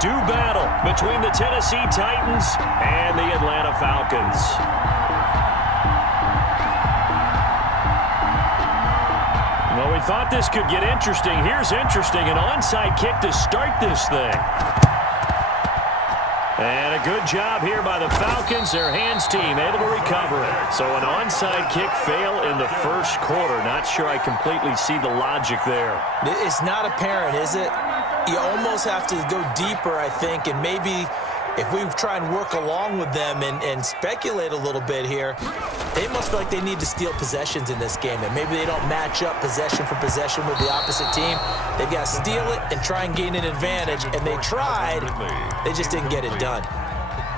do battle between the Tennessee Titans and the Atlanta Falcons. Well, we thought this could get interesting. Here's interesting, an onside kick to start this thing. And a good job here by the Falcons, their hands team, able to recover it. So an onside kick fail in the first quarter. Not sure I completely see the logic there. It's not apparent, is it? You almost have to go deeper, I think, and maybe if we try and work along with them and speculate a little bit here, they must feel like they need to steal possessions in this game, and maybe they don't match up possession for possession with the opposite team. They've got to steal it and try and gain an advantage, and they tried. They just didn't get it done.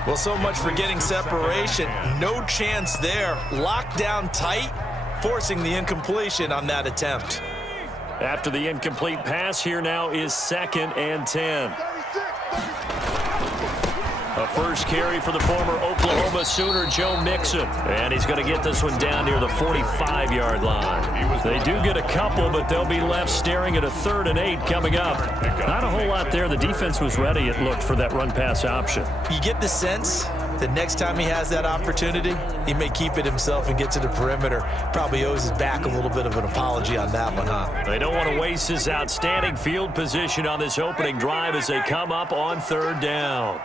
Well, so much for getting separation. No chance there. Locked down tight, forcing the incompletion on that attempt. After the incomplete pass, here now is 2nd and 10. A first carry for the former Oklahoma Sooner, Joe Mixon. And he's going to get this one down near the 45-yard line. They do get a couple, but they'll be left staring at a 3rd and 8 coming up. Not a whole lot there. The defense was ready, it looked, for that run-pass option. You get the sense that next time he has that opportunity, he may keep it himself and get to the perimeter. Probably owes his back a little bit of an apology on that one, huh? They don't want to waste his outstanding field position on this opening drive as they come up on 3rd down.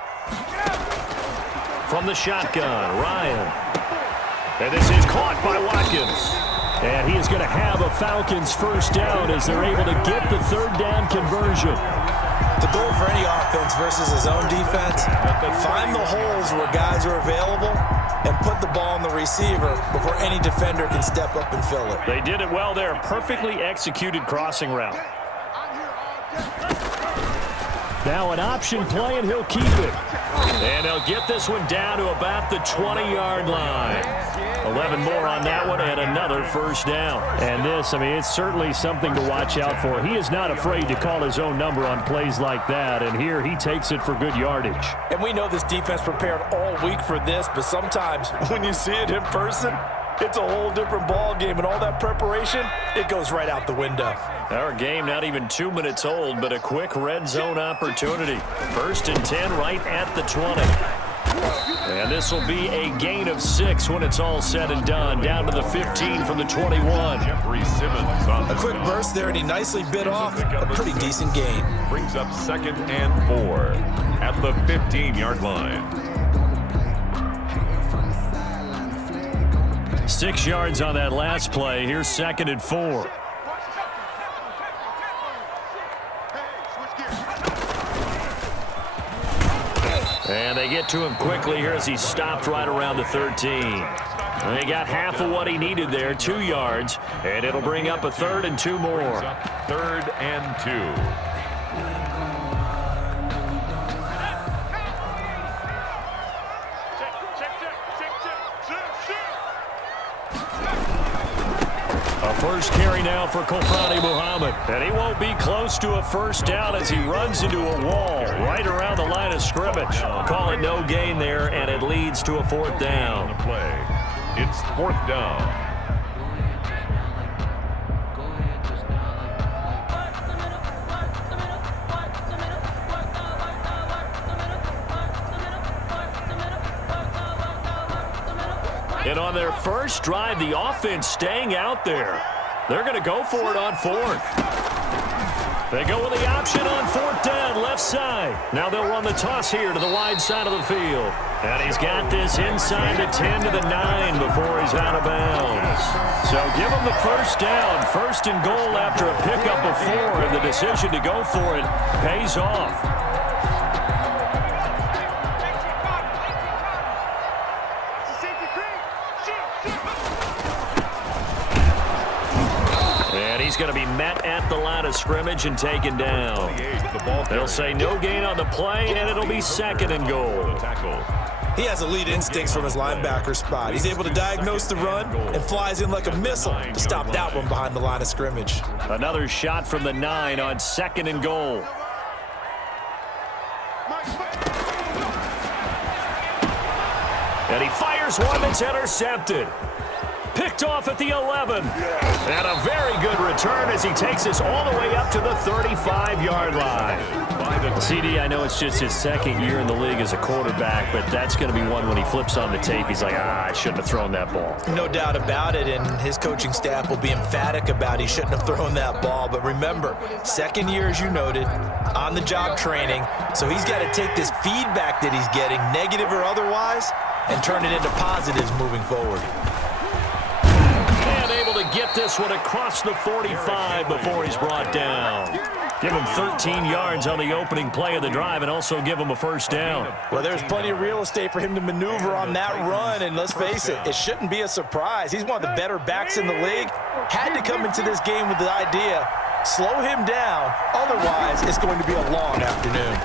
From the shotgun, Ryan. And this is caught by Watkins. And he is going to have a Falcons first down as they're able to get the 3rd down conversion. The goal for any offense versus his own defense, find the holes where guys are available and put the ball on the receiver before any defender can step up and fill it. They did it well there. Perfectly executed crossing route. Now an option play, and he'll keep it. And they'll get this one down to about the 20-yard line. 11 more on that one, and another first down. And this, I mean, it's certainly something to watch out for. He is not afraid to call his own number on plays like that, and here he takes it for good yardage. And we know this defense prepared all week for this, but sometimes when you see it in person, it's a whole different ball game, and all that preparation, it goes right out the window. Our game not even 2 minutes old, but a quick red zone opportunity. 1st and 10 right at the 20. And this will be a gain of 6 when it's all said and done. Down to the 15 from the 21. A quick burst there, and he nicely bit off a pretty decent gain. Brings up 2nd and 4 at the 15-yard line. 6 yards on that last play. Here's 2nd and 4. And they get to him quickly here as he stopped right around the 13. They got half of what he needed there, 2 yards, and it'll bring up a 3rd and 2 more. 3rd and 2. First carry now for Kofrani Muhammad. And he won't be close to a first down as he runs into a wall right around the line of scrimmage. Call it no gain there, and it leads to a 4th down. It's 4th down. And on their first drive, the offense staying out there. They're going to go for it on 4th. They go with the option on 4th down, left side. Now they'll run the toss here to the wide side of the field. And he's got this inside the 10 to the 9 before he's out of bounds. So give him the first down. 1st and goal after a pickup of 4, and the decision to go for it pays off. He's going to be met at the line of scrimmage and taken down. They'll say no gain on the play, and it'll be 2nd and goal. He has elite instincts from his linebacker spot. He's able to diagnose the run and flies in like a missile to stop that one behind the line of scrimmage. Another shot from the 9 on 2nd and goal. And he fires one that's intercepted. Picked off at the 11. And a very good return as he takes us all the way up to the 35-yard line. CD, I know it's just his second year in the league as a quarterback, but that's going to be one when he flips on the tape, he's like, I shouldn't have thrown that ball. No doubt about it, and his coaching staff will be emphatic about he shouldn't have thrown that ball. But remember, second year, as you noted, on-the-job training, so he's got to take this feedback that he's getting, negative or otherwise, and turn it into positives moving forward. And able to get this one across the 45 before he's brought down. Give him 13 yards on the opening play of the drive and also give him a first down. Well, there's plenty of real estate for him to maneuver on that run, and let's face it, it shouldn't be a surprise. He's one of the better backs in the league. Had to come into this game with the idea, slow him down, otherwise it's going to be a long afternoon.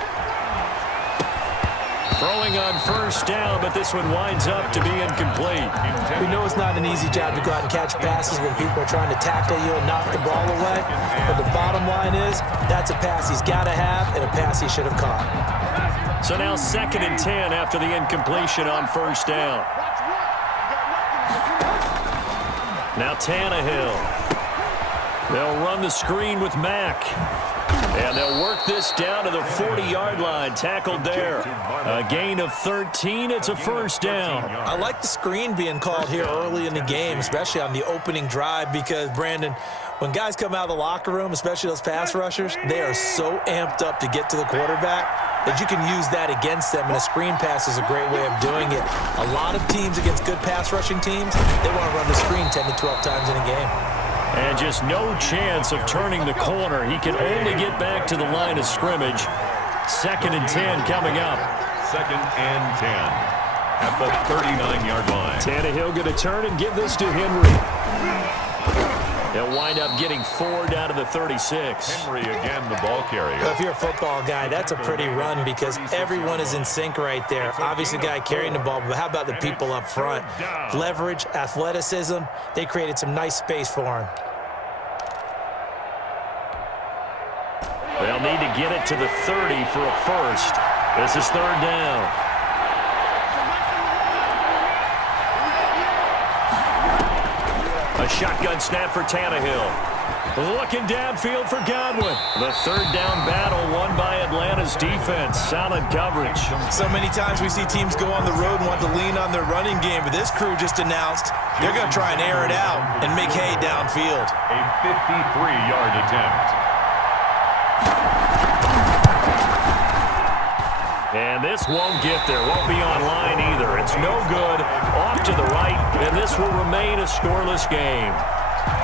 Throwing on first down, but this one winds up to be incomplete. We know it's not an easy job to go out and catch passes when people are trying to tackle you and knock the ball away. But the bottom line is, that's a pass he's got to have and a pass he should have caught. So now 2nd and 10 after the incompletion on first down. Now Tannehill. They'll run the screen with Mack. And they'll work this down to the 40-yard line, tackled there. A gain of 13, it's a first down. I like the screen being called here early in the game, especially on the opening drive, because, Brandon, when guys come out of the locker room, especially those pass rushers, they are so amped up to get to the quarterback that you can use that against them, and a screen pass is a great way of doing it. A lot of teams against good pass rushing teams, they want to run the screen 10 to 12 times in a game. And just no chance of turning the corner. He can only get back to the line of scrimmage. 2nd and 10 coming up. 2nd and 10 at the 39-yard line. Tannehill going to turn and give this to Henry. They'll wind up getting 4 down to the 36. Henry again, the ball carrier. Well, if you're a football guy, that's a pretty run because everyone is in sync right there. Obviously, the guy carrying the ball, but how about the people up front? Leverage, athleticism, they created some nice space for him. They'll need to get it to the 30 for a first. This is 3rd down. A shotgun snap for Tannehill. Looking downfield for Godwin. The 3rd down battle won by Atlanta's defense. Solid coverage. So many times we see teams go on the road and want to lean on their running game, but this crew just announced they're going to try and air it out and make hay downfield. A 53-yard attempt. And this won't get there. Won't be online either. It's no good. Off to the right, and this will remain a scoreless game.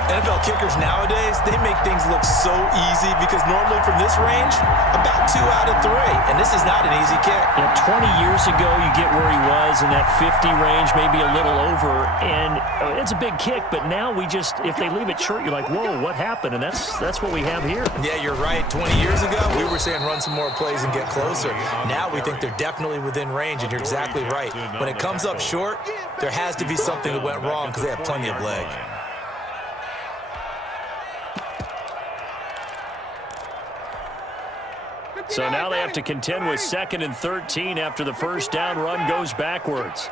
NFL kickers nowadays, they make things look so easy because normally from this range, about 2 out of 3. And this is not an easy kick. Yeah, 20 years ago, you get where he was in that 50 range, maybe a little over. And it's a big kick, but now we just, if they leave it short, you're like, whoa, what happened? And that's what we have here. Yeah, you're right. 20 years ago, we were saying run some more plays and get closer. Now we think they're definitely within range, and you're exactly right. When it comes up short, there has to be something that went wrong because they have plenty of leg. So now they have to contend with 2nd and 13 after the first down run goes backwards.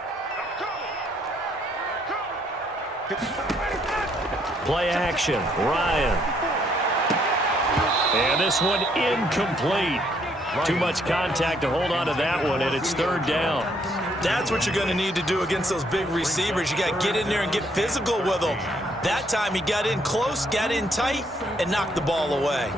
Play action, Ryan. And this one incomplete. Too much contact to hold on to that one, and it's 3rd down. That's what you're going to need to do against those big receivers. You got to get in there and get physical with them. That time he got in close, got in tight, and knocked the ball away.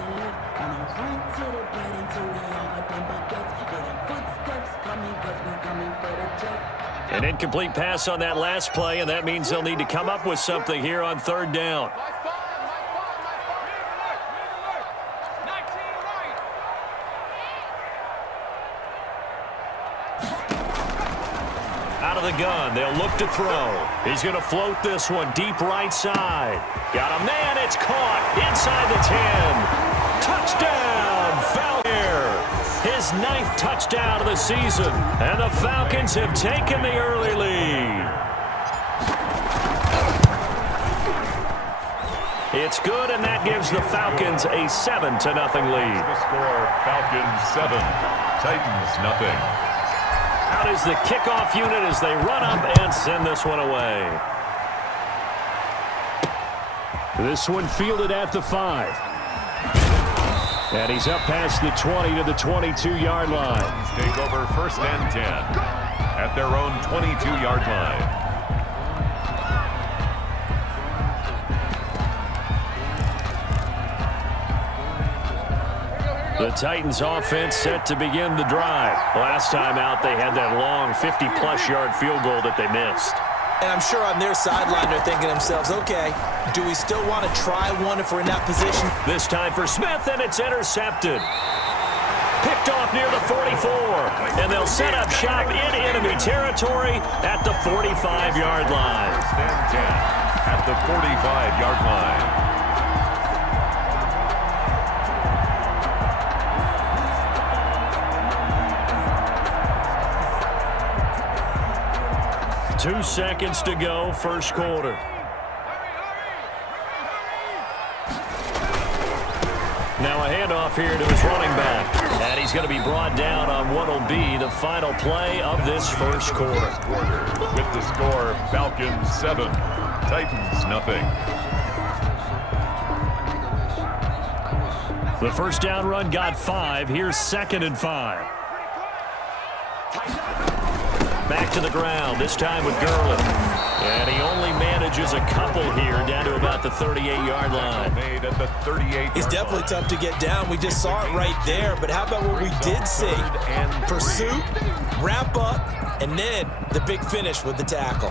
An incomplete pass on that last play, and that means they'll need to come up with something here on 3rd down. Out of the gun, they'll look to throw. He's going to float this one deep right side. Got a man, it's caught inside the 10. Touchdown, Falcons. His 9th touchdown of the season, and the Falcons have taken the early lead. It's good, and that gives the Falcons a 7-0 lead. The score, Falcons 7, Titans nothing. Out is the kickoff unit as they run up and send this one away. This one fielded at the 5. And he's up past the 20 to the 22-yard line. Take over 1st and 10 at their own 22-yard line. The Titans offense set to begin the drive. Last time out, they had that long 50-plus yard field goal that they missed. And I'm sure on their sideline they're thinking to themselves, okay, do we still want to try one if we're in that position? This time for Smith, and it's intercepted. Picked off near the 44, and they'll set up shop in enemy territory at the 45-yard line. 1st and 10 at the 45-yard line. Two seconds to go, first quarter. Now a handoff here to his running back. And he's going to be brought down on what will be the final play of this first quarter. With the score, Falcons 7, Titans nothing. The first down run got 5. Here's 2nd and 5. Back to the ground, this time with Gurley. And he only manages a couple here down to about the 38-yard line. Made at the 38. It's definitely tough to get down. We just saw it right there. But how about what we did see? Pursuit, wrap up, and then the big finish with the tackle.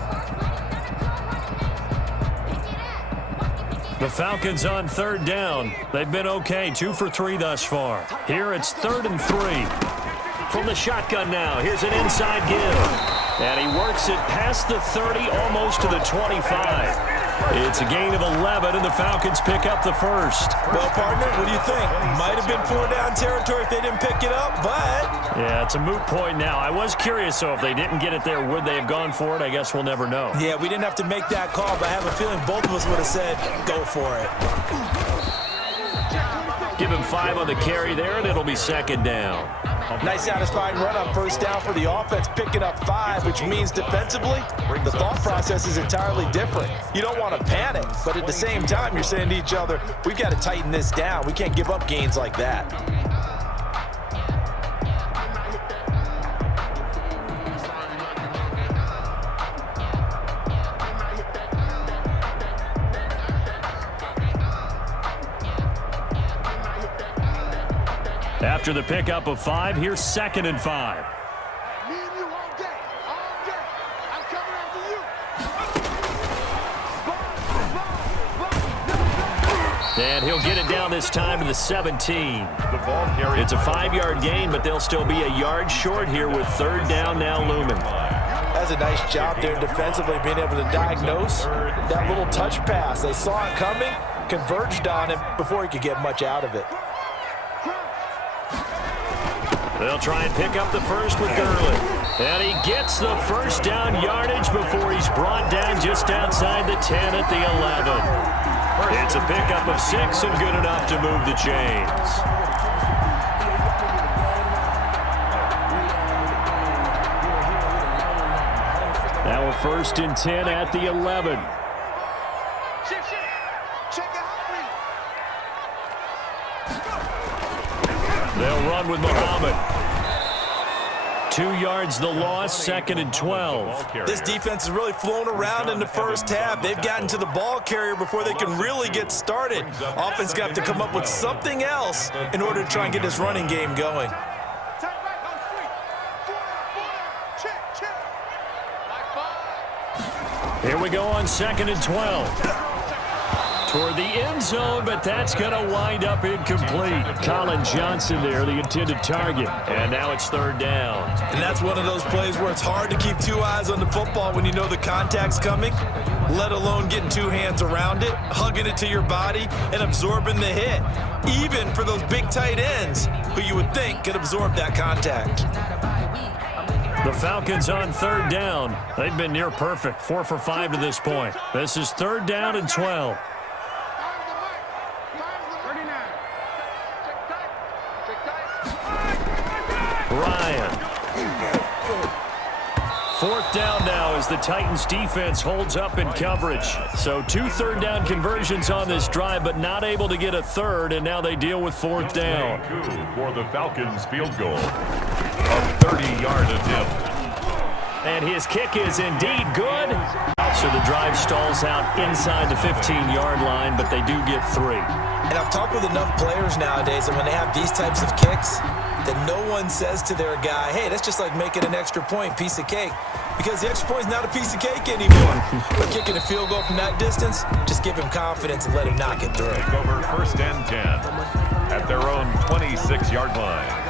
The Falcons on 3rd down. They've been okay, 2 for 3 thus far. Here it's 3rd and 3. From the shotgun now, here's an inside give. And he works it past the 30, almost to the 25. It's a gain of 11, and the Falcons pick up the first. Well, partner, what do you think? Might have been 4-down territory if they didn't pick it up, but... Yeah, it's a moot point now. I was curious, so if they didn't get it there, would they have gone for it? I guess we'll never know. Yeah, we didn't have to make that call, but I have a feeling both of us would have said, go for it. Give him 5 on the carry there, and it'll be 2nd down. Nice satisfying run on 1st down for the offense, picking up 5, which means defensively, the thought process is entirely different. You don't want to panic, but at the same time, you're saying to each other, we've got to tighten this down. We can't give up gains like that. After the pickup of 5, here's 2nd and 5. Me and you all day. I'm coming after you. And he'll get it down this time to the 17. The ball carried. It's a 5-yard gain, but they'll still be a yard short here with 3rd down now looming. That's a nice job there defensively, being able to diagnose that little touch pass. They saw it coming, converged on him before he could get much out of it. They'll try and pick up the first with Gurley. And he gets the first down yardage before he's brought down just outside the 10 at the 11. It's a pickup of 6 and good enough to move the chains. Now a 1st and 10 at the 11. They'll run with Muhammad. 2 yards the loss, 2nd and 12. This defense has really flown around in the first half. They've gotten to the ball carrier before they can really get started. Offense got to come up with something else in order to try and get this running game going. Here we go on 2nd and 12. Toward the end zone, but that's going to wind up incomplete. Colin Johnson there, the intended target. And now it's 3rd down. And that's one of those plays where it's hard to keep 2 eyes on the football when you know the contact's coming, let alone getting 2 hands around it, hugging it to your body, and absorbing the hit. Even for those big tight ends who you would think could absorb that contact. The Falcons on 3rd down. They've been near perfect, 4 for 5 to this point. This is 3rd down and 12. Ryan. 4th down now as the Titans defense holds up in coverage. So 2 third-down conversions on this drive, but not able to get a third, and now they deal with 4th down. For the Falcons field goal. A 30-yard attempt. And his kick is indeed good. So the drive stalls out inside the 15-yard line, but they do get 3. And I've talked with enough players nowadays that when they have these types of kicks, that no one says to their guy, hey, that's just like making an extra point, piece of cake. Because the extra point is not a piece of cake anymore. But kicking a field goal from that distance, just give him confidence and let him knock it through. Take over 1st and 10 at their own 26-yard line.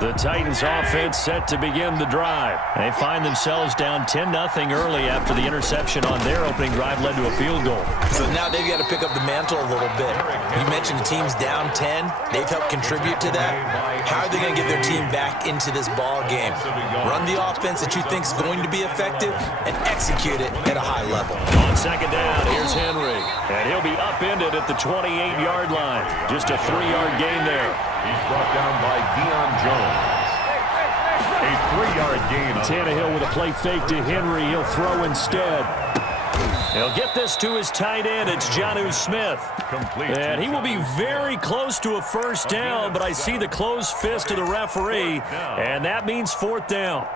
The Titans offense set to begin the drive. They find themselves down 10-0 early after the interception on their opening drive led to a field goal. So now they've got to pick up the mantle a little bit. You mentioned the team's down 10. They've helped contribute to that. How are they going to get their team back into this ball game? Run the offense that you think is going to be effective and execute it at a high level. On 2nd down, here's Henry. And he'll be upended at the 28-yard line. Just a 3-yard gain there. He's brought down by Deion Jones. A 3-yard gain. Tannehill with a play fake to Henry. He'll throw instead. He'll get this to his tight end. It's Jonnu Smith. Complete. And he will be very close to a 1st down, but I see the closed fist of the referee, and that means 4th down.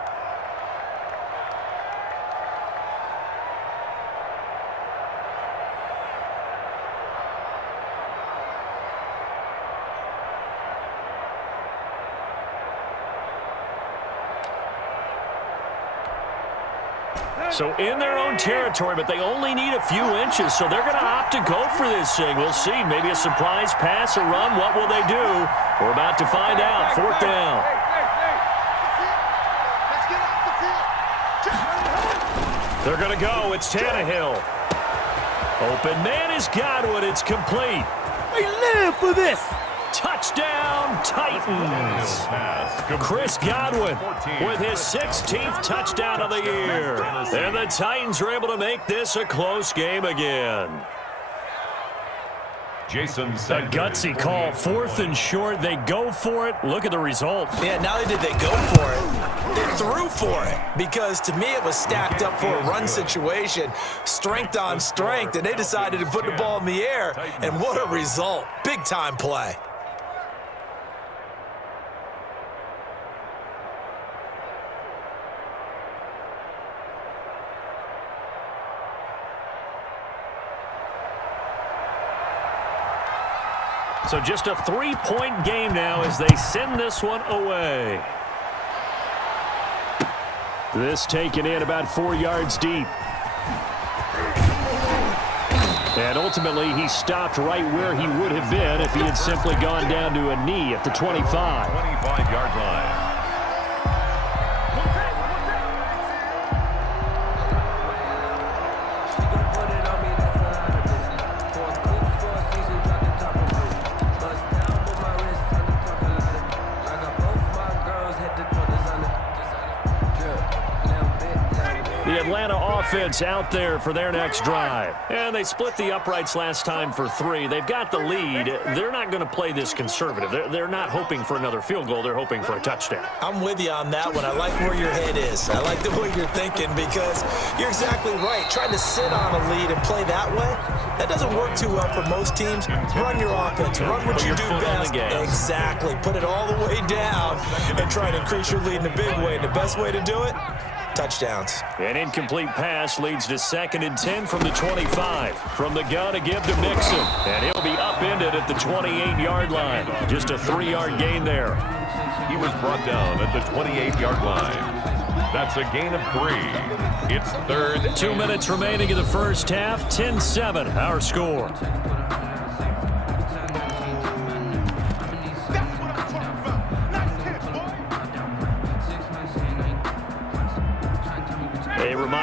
So in their own territory, but they only need a few inches, so they're going to opt to go for this thing. We'll see. Maybe a surprise pass or run. What will they do? We're about to find out. 4th down. Let's get off the field. They're going to go. It's Tannehill. Open man is Godwin. It's complete. We live for this. Touchdown, Titans. Chris Godwin with his 16th touchdown of the year. And the Titans are able to make this a close game again. Jason A Sanders. gutsy call, 4th and short. They go for it. Look at the result. Yeah, not only did they go for it, they threw for it. Because to me, it was stacked up for a run situation, strength on strength, and they decided to put the ball in the air. And what a result. Big-time play. So just a 3-point game now as they send this one away. This taken in about 4 yards deep. And ultimately, he stopped right where he would have been if he had simply gone down to a knee at the 25. 25-yard line. The Atlanta offense out there for their next drive. And they split the uprights last time for 3. They've got the lead. They're not going to play this conservative. They're not hoping for another field goal. They're hoping for a touchdown. I'm with you on that one. I like where your head is. I like the way you're thinking because you're exactly right. Trying to sit on a lead and play that way, that doesn't work too well for most teams. Run your offense. Run what you do best. Exactly. Put it all the way down and try to increase your lead in a big way. And the best way to do it? Touchdowns. An incomplete pass leads to 2nd and 10 from the 25. From the gun to give to Mixon. And he'll be upended at the 28-yard line. Just a 3-yard gain there. He was brought down at the 28-yard line. That's a gain of 3. It's 3rd. 2 minutes remaining in the first half. 10-7, our score.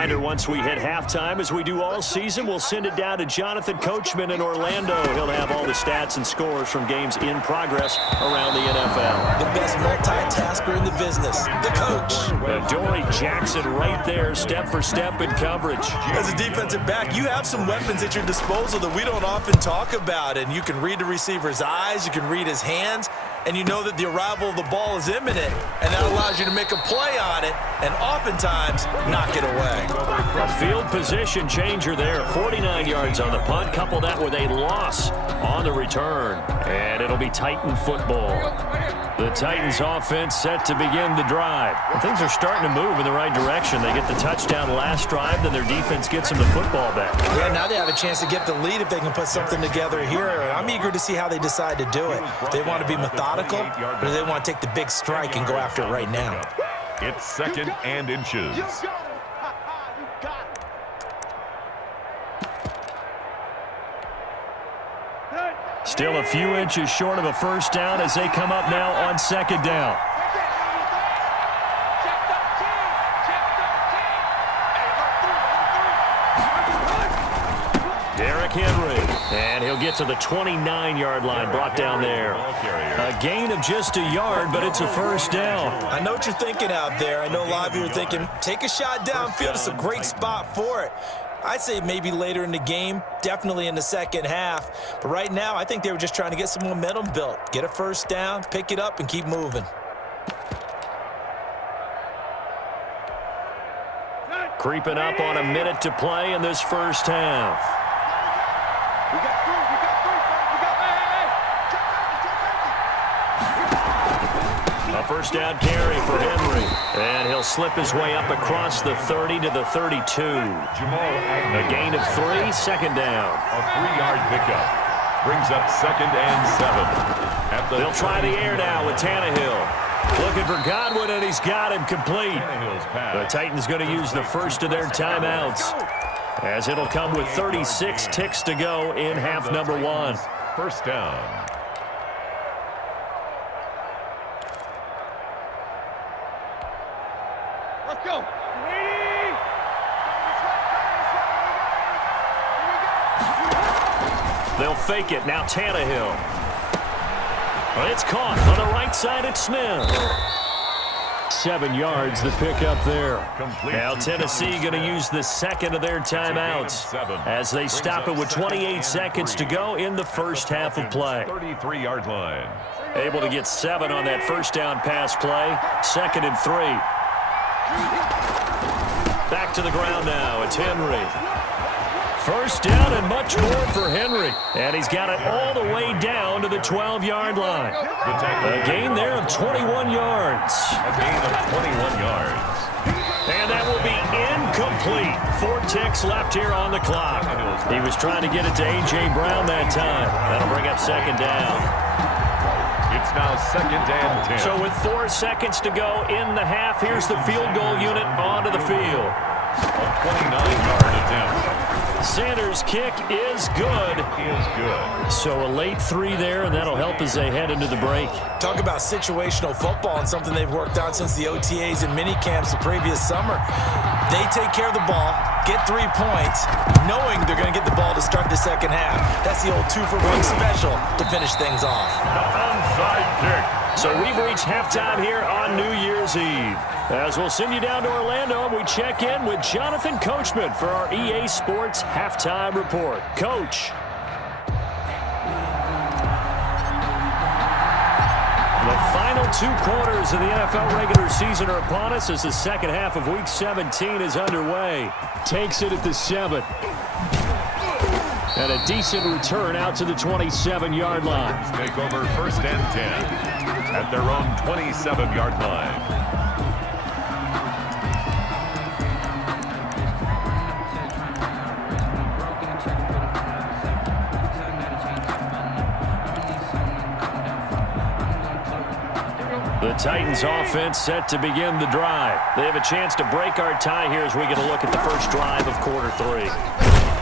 reminder, once we hit halftime, as we do all season, we'll send it down to Jonathan Coachman in Orlando. He'll have all the stats and scores from games in progress around the NFL. The best multitasker in the business, the coach. Dory Jackson right there, step for step in coverage. As a defensive back, you have some weapons at your disposal that we don't often talk about, and you can read the receiver's eyes, you can read his hands, and you know that the arrival of the ball is imminent, and that allows you to make a play on it and oftentimes knock it away. A field position changer there, 49 yards on the punt. Couple that with a loss on the return, and it'll be Titan football. The Titans offense set to begin the drive. Things are starting to move in the right direction. They get the touchdown last drive, then their defense gets them the football back. Yeah, now they have a chance to get the lead if they can put something together here. I'm eager to see how they decide to do it. They want to be methodical, or do they want to take the big strike and go after it right now? It's 2nd and inches. You got it. You got it. Still a few inches short of a first down as they come up now on 2nd down. Derrick Henry, and he'll get to the 29-yard line, brought down there. A gain of just a yard, but it's a first down. I know what you're thinking out there. I know a lot of you are thinking, take a shot downfield. It's a great spot for it. I'd say maybe later in the game, definitely in the second half. But right now, I think they were just trying to get some momentum built. Get a first down, pick it up, and keep moving. Creeping up on a minute to play in this first half. We got three. We got three. We got A first down carry for Henry. And he'll slip his way up across the 30 to the 32. A gain of 3, 2nd down. A 3-yard pickup brings up 2nd and 7. They'll try the air now with Tannehill. Looking for Godwin, and he's got him complete. The Titans going to use the first of their timeouts, as it'll come with 36 ticks to go in half number 1. First down. Let's go. They'll fake it. Now Tannehill. Well, it's caught on the right side at Smith. 7 yards, the pick up there. Now Tennessee going to use the second of their timeouts as they stop it with 28 seconds to go in the first half of play. 33-yard line. Able to get 7 on that first down pass play. 2nd and 3. Back to the ground now. It's Henry. First down and much more for Henry. And he's got it all the way down to the 12-yard line. A gain there of 21 yards. A gain of 21 yards. And that will be incomplete. 4 ticks left here on the clock. He was trying to get it to A.J. Brown that time. That'll bring up 2nd down. It's now 2nd and 10. So with 4 seconds to go in the half, here's the field goal unit onto the field. A 29-yard attempt. Sanders' kick is good. So a late 3 there, and that'll help as they head into the break. Talk about situational football and something they've worked on since the OTAs and mini camps the previous summer. They take care of the ball, get 3 points, knowing they're going to get the ball to start the second half. That's the old 2-for-1 special to finish things off. The onside kick. So we've reached halftime here on New Year's Eve. As we'll send you down to Orlando, and we check in with Jonathan Coachman for our EA Sports Halftime Report. Coach. The final 2 quarters of the NFL regular season are upon us as the second half of Week 17 is underway. Takes it at the 7. And a decent return out to the 27-yard line. Take over 1st and 10 at their own 27-yard line. The Titans offense set to begin the drive. They have a chance to break our tie here as we get a look at the first drive of quarter 3.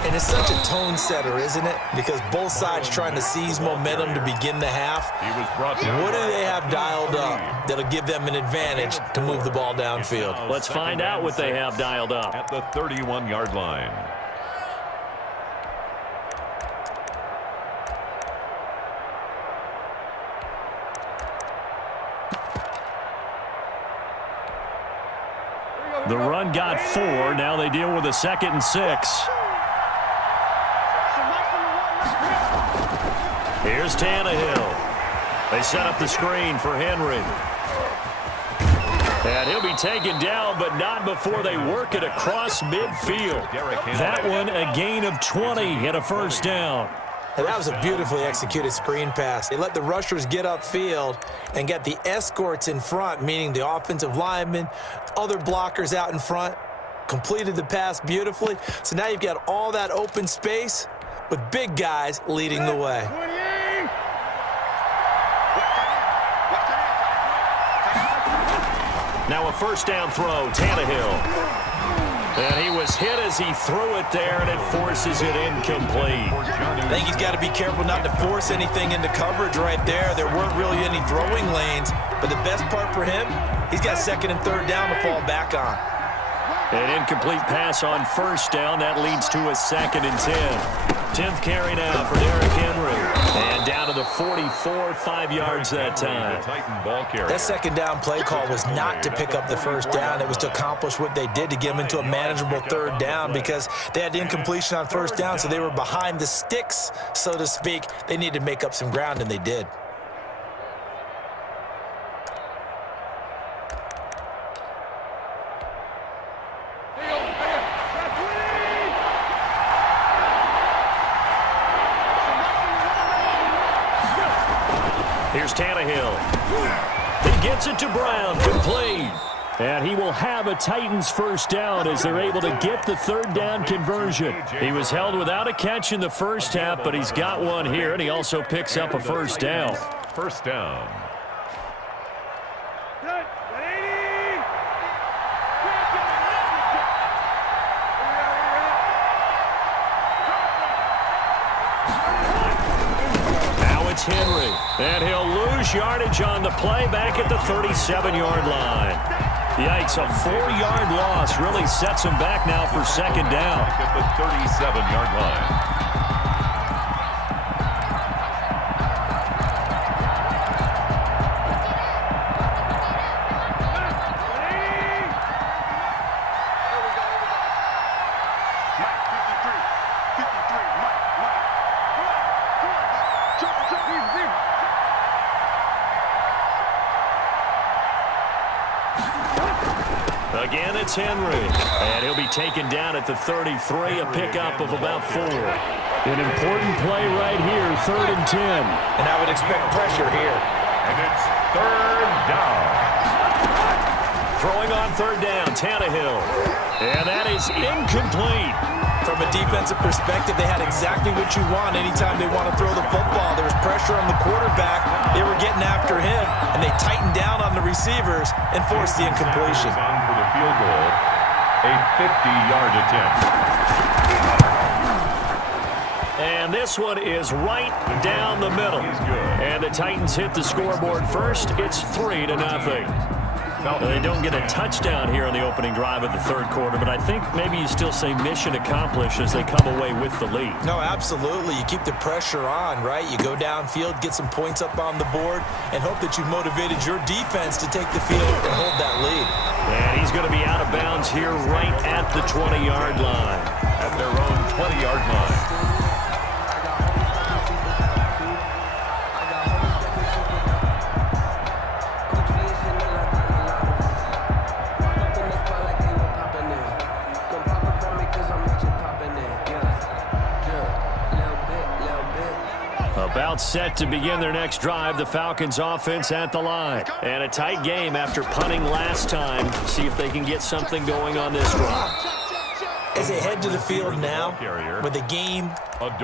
And it's such a tone setter, isn't it? Because both sides trying to seize momentum to begin the half. He was brought down. What do they have dialed up that'll give them an advantage to move the ball downfield? Let's find out what they have dialed up. At the 31-yard line. The run got 4. Now they deal with a 2nd and 6. Here's Tannehill. They set up the screen for Henry. And he'll be taken down, but not before they work it across midfield. That one a gain of 20 and a first down. And that was a beautifully executed screen pass. They let the rushers get upfield and get the escorts in front, meaning the offensive linemen, other blockers out in front, completed the pass beautifully. So now you've got all that open space with big guys leading the way. Now a first down throw, Tannehill. And he was hit as he threw it there, and it forces it incomplete. I think he's got to be careful not to force anything into coverage right there. There weren't really any throwing lanes, but the best part for him, he's got 2nd and 3rd down to fall back on. An incomplete pass on first down. That leads to a 2nd and 10. 10th carry now for Derrick Henry. And down to the 44, 5 yards that time. That 2nd down play call was not to pick up the first down. It was to accomplish what they did to get them into a manageable 3rd down because they had incompletion on first down, so they were behind the sticks, so to speak. They needed to make up some ground, and they did. Here's Tannehill. He gets it to Brown, complete. And he will have a Titans first down as they're able to get the 3rd down conversion. He was held without a catch in the first half, but he's got one here, and he also picks up a first down. First down. Henry, and he'll lose yardage on the play back at the 37-yard line. Yikes, a 4-yard loss really sets him back now for 2nd down. At the 37-yard line. Again, it's Henry, and he'll be taken down at the 33, a pickup of about 4. An important play right here, 3rd and 10. And I would expect pressure here. And it's 3rd down. Throwing on 3rd down, Tannehill. And that is incomplete. From a defensive perspective, they had exactly what you want anytime they want to throw the football. There was pressure on the quarterback. They were getting after him, and they tightened down on the receivers and forced the incompletion. For the field goal, a 50-yard attempt. And this one is right down the middle. And the Titans hit the scoreboard first. It's 3-0. They don't get a touchdown here in the opening drive of the 3rd quarter, but I think maybe you still say mission accomplished as they come away with the lead. No, absolutely. You keep the pressure on, right? You go downfield, get some points up on the board, and hope that you've motivated your defense to take the field and hold that lead. And he's going to be out of bounds here right at the 20-yard line. At their own 20-yard line. About set to begin their next drive, the Falcons offense at the line. And a tight game after punting last time. See if they can get something going on this drive. As they head to the field now, with the game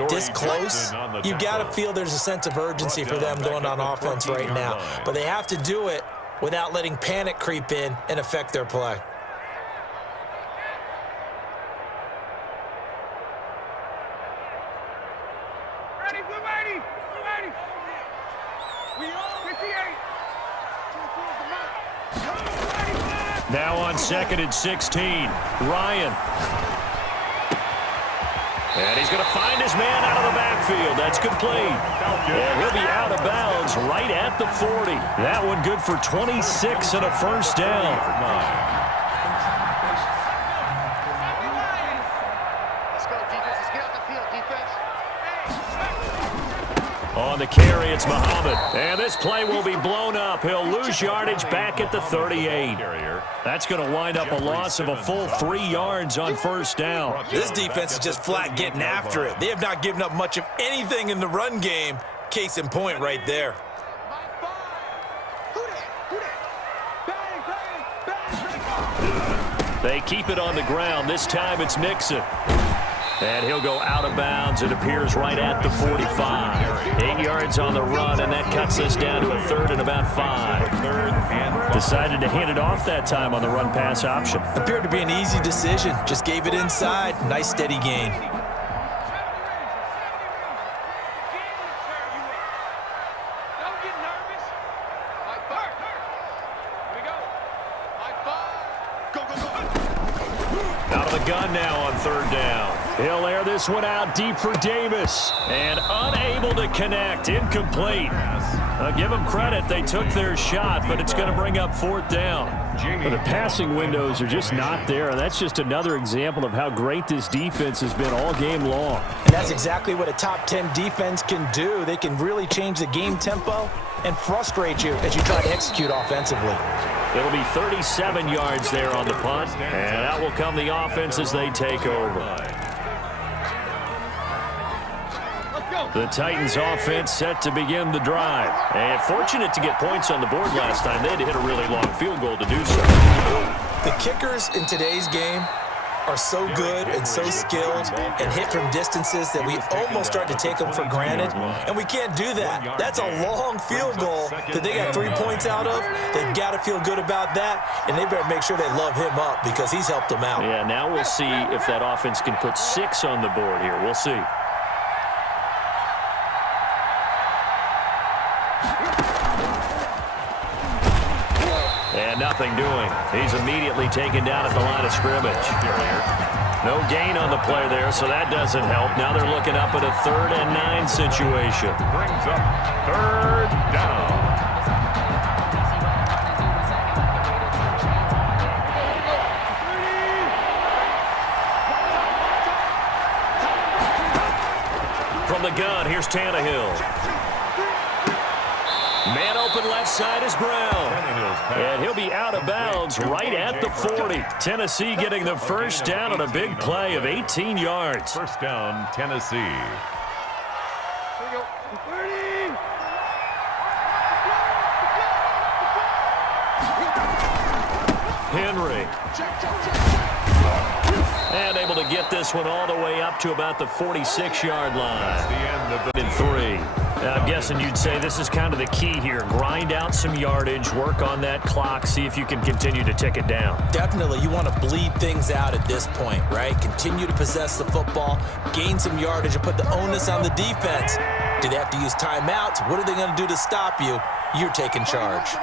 this close, you've got to feel there's a sense of urgency for them going on offense right now. But they have to do it without letting panic creep in and affect their play. Now on 2nd and 16, Ryan. And he's going to find his man out of the backfield. That's complete. And he'll be out of bounds right at the 40. That one good for 26 and a first down. Let's go, defense. Let's get out the field, defense. On the carry, it's Muhammad. And this play will be blown up. He'll lose yardage back at the 38. That's going to wind up a loss of a full 3 yards on first down. This defense is just flat getting after it. They have not given up much of anything in the run game. Case in point right there. They keep it on the ground. This time it's Nixon. And he'll go out of bounds. It appears right at the 45. 8 yards on the run, and that cuts us down to a 3rd and about 5. Decided to hand it off that time on the run-pass option. Appeared to be an easy decision. Just gave it inside. Nice steady gain. Out of the gun now on 3rd down. He'll air this one out deep for Davis. And unable to connect. Incomplete. Give them credit. They took their shot, but it's going to bring up 4th down. But the passing windows are just not there. And that's just another example of how great this defense has been all game long. And that's exactly what a top 10 defense can do. They can really change the game tempo and frustrate you as you try to execute offensively. It'll be 37 yards there on the punt, and out will come the offense as they take over. The Titans offense set to begin the drive. And fortunate to get points on the board last time. They had to hit a really long field goal to do so. The kickers in today's game are so good and so skilled and hit from distances that we almost start to take them for granted, and we can't do that. That's a long field goal that they got 3 points out of. They've got to feel good about that, and they better make sure they love him up because he's helped them out. Yeah, now we'll see if that offense can put 6 on the board here. We'll see. And nothing doing. He's immediately taken down at the line of scrimmage. No gain on the play there, so that doesn't help. Now they're looking up at a 3rd and 9 situation. Brings up 3rd down. From the gun, here's Tannehill. Man open left side is Brown. And he'll be out of bounds right at the 40. Tennessee getting the first down on a big play of 18 yards. First down, Tennessee. Henry. And able to get this one all the way up to about the 46-yard line. That's the end of the 3. I'm guessing you'd say this is kind of the key here. Grind out some yardage, work on that clock, see if you can continue to tick it down. Definitely, you want to bleed things out at this point, right? Continue to possess the football, gain some yardage, and put the onus on the defense. Do they have to use timeouts? What are they going to do to stop you? You're taking charge.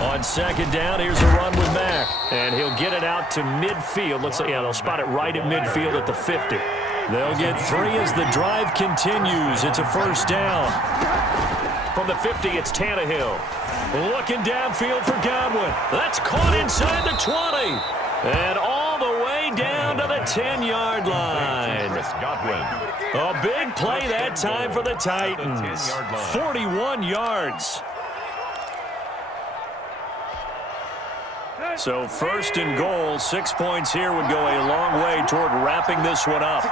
On 2nd down, here's a run with Mack. And he'll get it out to midfield. Looks like, yeah, they'll spot it right at midfield at the 50. They'll get 3 as the drive continues. It's a first down. From the 50, it's Tannehill. Looking downfield for Godwin. That's caught inside the 20. And all the way down to the 10-yard line. A big play that time for the Titans. 41 yards. So 1st and goal, 6 points here would go a long way toward wrapping this one up.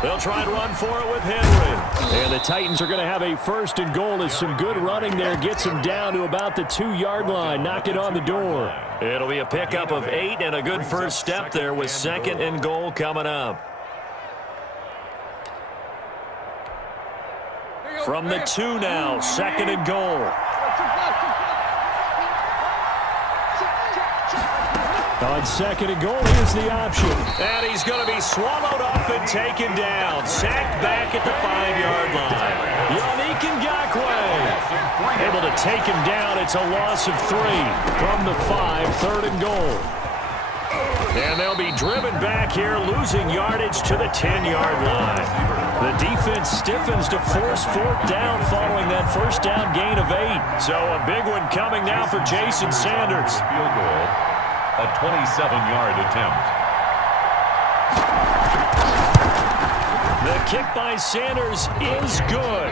They'll try and run for it with Henry. And the Titans are going to have a 1st and goal as some good running there gets them down to about the 2-yard line. Knock it on the door. It'll be a pickup of 8 and a good first step there with 2nd and goal coming up. From the 2 now, 2nd and goal. On second and goal, here's the option. And he's going to be swallowed up and taken down. Sacked back at the 5-yard line. Yannick Ngakoue able to take him down. It's a loss of 3 from the 5, third and goal. And they'll be driven back here, losing yardage to the 10-yard line. The defense stiffens to force 4th down following that first down gain of 8. So a big one coming now for Jason Sanders. Field goal, a 27-yard attempt. The kick by Sanders is good.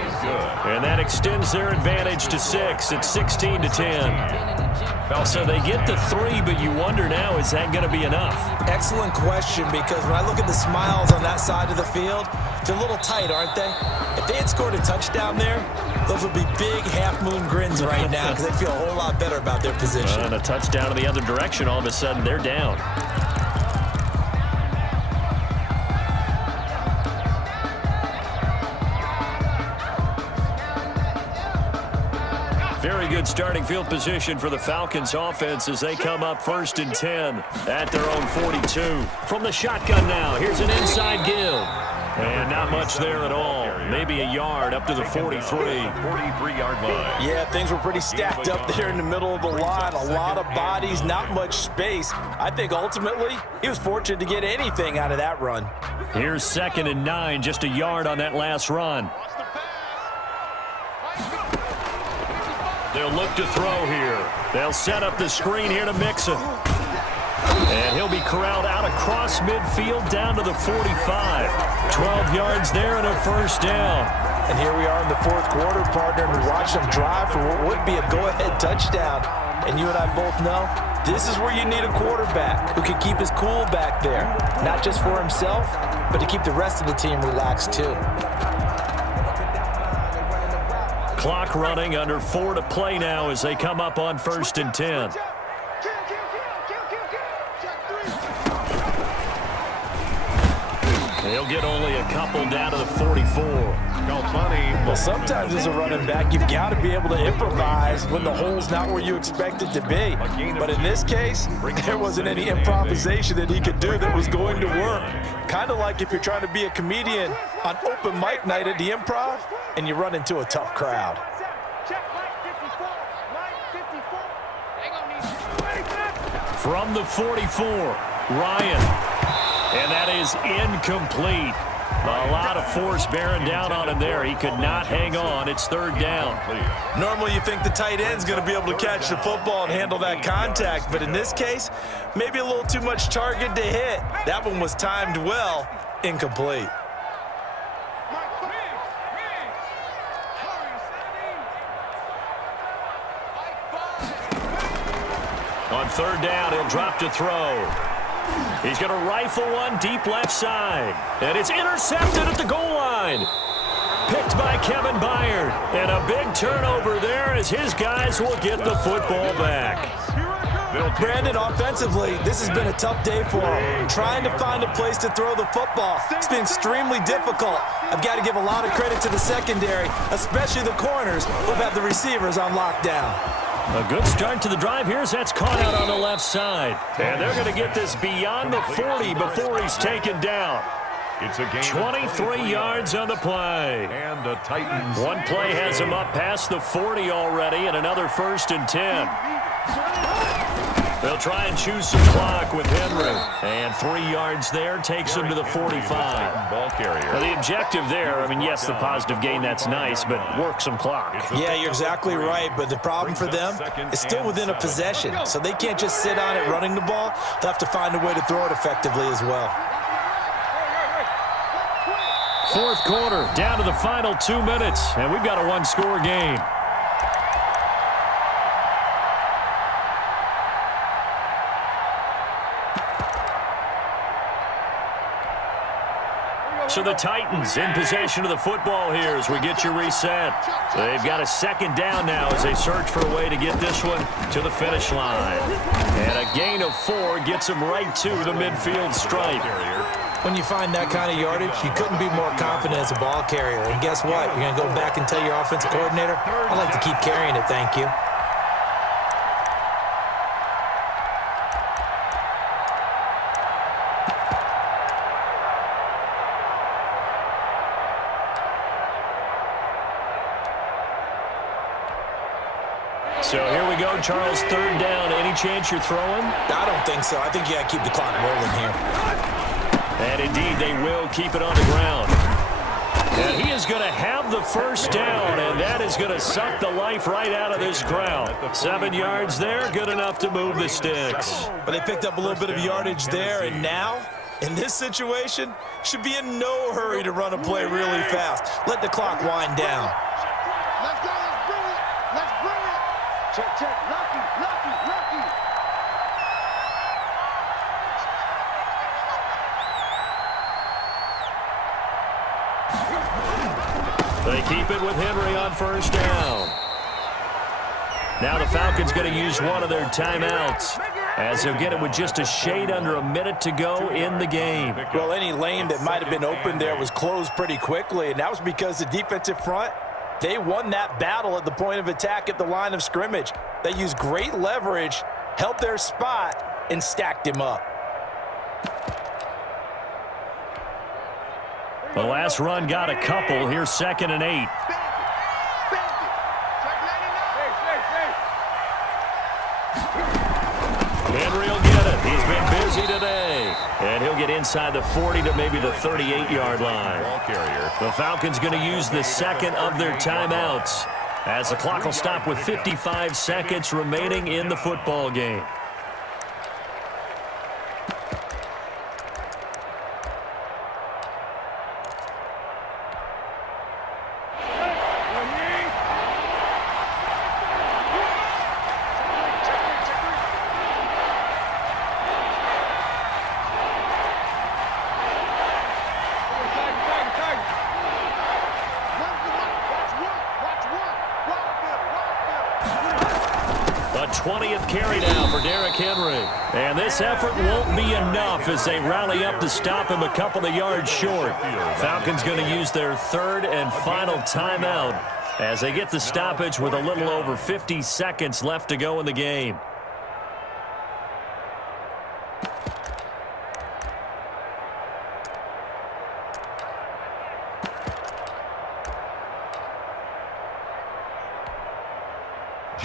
And that extends their advantage to 6. It's 16-10. So they get the 3, but you wonder now, is that going to be enough? Excellent question, because when I look at the smiles on that side of the field, they're a little tight, aren't they? If they had scored a touchdown there, those would be big half-moon grins right now because they'd feel a whole lot better about their position. And a touchdown in the other direction, all of a sudden they're down. Very good starting field position for the Falcons offense as they come up 1st and 10 at their own 42. From the shotgun now, here's an inside give. And not much there at all. Maybe a yard up to the 43. 43-yard line. Yeah, things were pretty stacked up there in the middle of the line. A lot of bodies, not much space. I think ultimately he was fortunate to get anything out of that run. Here's 2nd and 9, just a yard on that last run. They'll look to throw here. They'll set up the screen here to Mixon. And he'll be corralled out across midfield down to the 45. 12 yards there and a first down. And here we are in the 4th quarter, partner, and we watch them drive for what would be a go-ahead touchdown. And you and I both know this is where you need a quarterback who can keep his cool back there. Not just for himself, but to keep the rest of the team relaxed too. Clock running, under 4 to play now as they come up on 1st and 10. They'll get only a couple down to the 44. Well, sometimes as a running back, you've got to be able to improvise when the hole's not where you expect it to be. But in this case, there wasn't any improvisation that he could do that was going to work. Kind of like if you're trying to be a comedian on open mic night at the Improv and you run into a tough crowd. From the 44, Ryan. And that is incomplete. A lot of force bearing down on him there. He could not hang on. It's 3rd down. Normally you think the tight end's going to be able to catch the football and handle that contact. But in this case, maybe a little too much target to hit. That one was timed well. Incomplete. On 3rd down, he'll drop to throw. He's going to rifle one deep left side. And it's intercepted at the goal line. Picked by Kevin Byard. And a big turnover there as his guys will get the football back. Brandon, offensively, this has been a tough day for him. Trying to find a place to throw the football. It's been extremely difficult. I've got to give a lot of credit to the secondary, especially the corners who have the receivers on lockdown. A good start to the drive here as that's caught out on the left side. And they're going to get this beyond the 40 before he's taken down. It's a gain 23 yards on the play. And the Titans. One play has him up past the 40 already, and another 1st and 10. They'll try and choose some clock with Henry. And 3 yards there takes him to the 45. Ball carrier. Now the objective there, I mean, yes, the positive gain, that's nice, but work some clock. Yeah, you're exactly right, but the problem for them is still within a possession, so they can't just sit on it running the ball. They'll have to find a way to throw it effectively as well. 4th quarter, down to the final 2 minutes, and we've got a one-score game. So the Titans in possession of the football here as we get you reset. They've got a 2nd down now as they search for a way to get this one to the finish line. And a gain of 4 gets them right to the midfield stripe. When you find that kind of yardage, you couldn't be more confident as a ball carrier. And guess what? You're going to go back and tell your offensive coordinator, I'd like to keep carrying it, thank you. So here we go, Charles, third down. Any chance you're throwing? I don't think so. I think you got to keep the clock rolling here. And indeed, they will keep it on the ground. And he is going to have the first down, and that is going to suck the life right out of this crowd. 7 yards there, good enough to move the sticks. But they picked up a little bit of yardage there, and now, in this situation, should be in no hurry to run a play really fast. Let the clock wind down. Let's go. Let's bring it. Let's bring it. Check, check. Lucky, lucky, lucky. They keep it with Henry on first down. Now the Falcons going to use one of their timeouts, as they'll get it with just a shade under a minute to go in the game. Well, any lane that might have been open there was closed pretty quickly, and that was because the defensive front, they won that battle at the point of attack at the line of scrimmage. They used great leverage, held their spot, and stacked him up. The last run got a couple. Here's 2nd and 8. Henry will get it. He's been busy today. And he'll get inside the 40 to maybe the 38-yard line. The Falcons going to use the second of their timeouts, as the clock will stop with 55 seconds remaining in the football game. A 20th carry now for Derrick Henry. And this effort won't be enough as they rally up to stop him a couple of yards short. Falcons going to use their third and final timeout as they get the stoppage with a little over 50 seconds left to go in the game.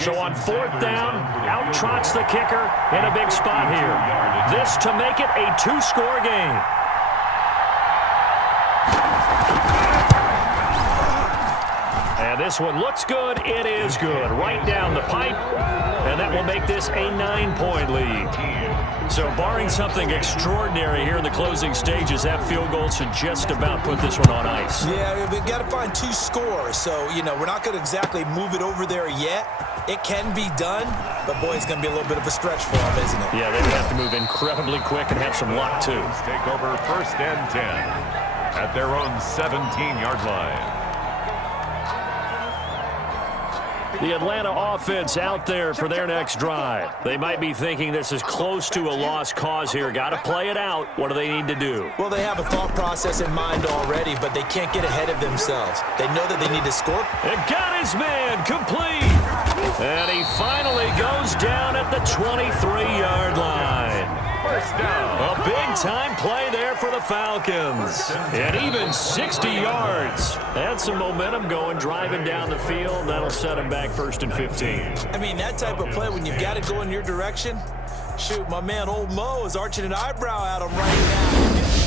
So on fourth down, out trots the kicker in a big spot here. This to make it a 2-score game. And this one looks good. It is good. Right down the pipe. And that will make this a 9-point lead. So barring something extraordinary here in the closing stages, that field goal should just about put this one on ice. Yeah, we've got to find 2 scores. So, we're not going to exactly move it over there yet. It can be done, but boy, it's going to be a little bit of a stretch for them, isn't it? Yeah, they would have to move incredibly quick and have some luck, too. Take over 1st and 10 at their own 17-yard line. The Atlanta offense out there for their next drive. They might be thinking this is close to a lost cause here. Got to play it out. What do they need to do? Well, they have a thought process in mind already, but they can't get ahead of themselves. They know that they need to score. And got his man complete. And he finally goes down at the 23-yard line. First down. A big-time play there for the Falcons. And even 60 yards. Had some momentum going, driving down the field. That'll set him back 1st and 15. I mean, that type of play, when you've got to go in your direction, shoot, my man Old Mo is arching an eyebrow at him right now.